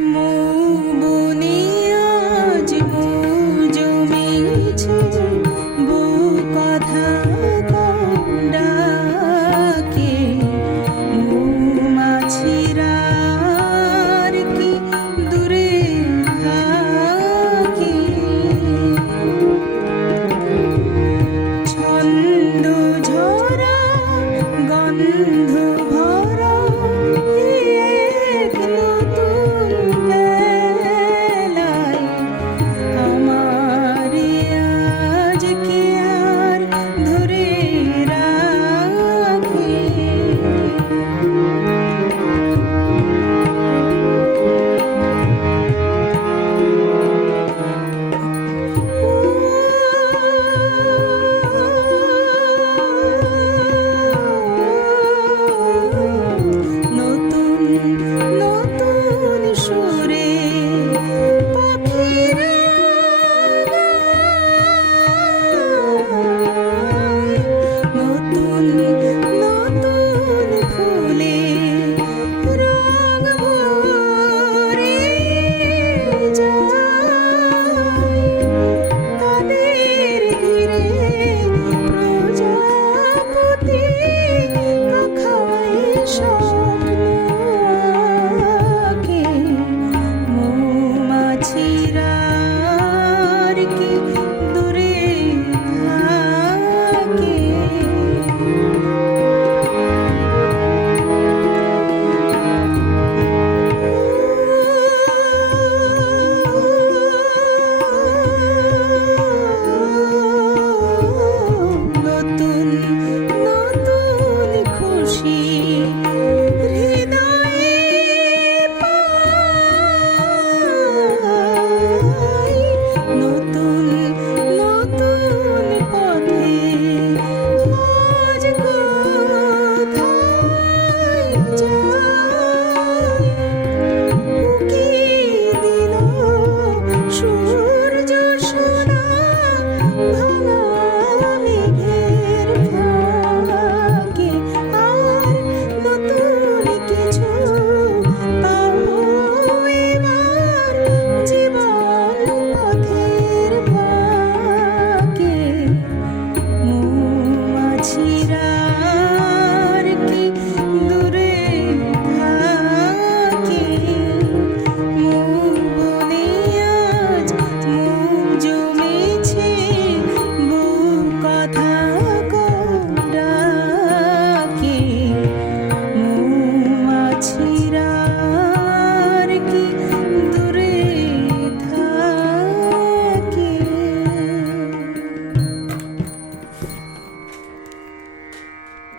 more.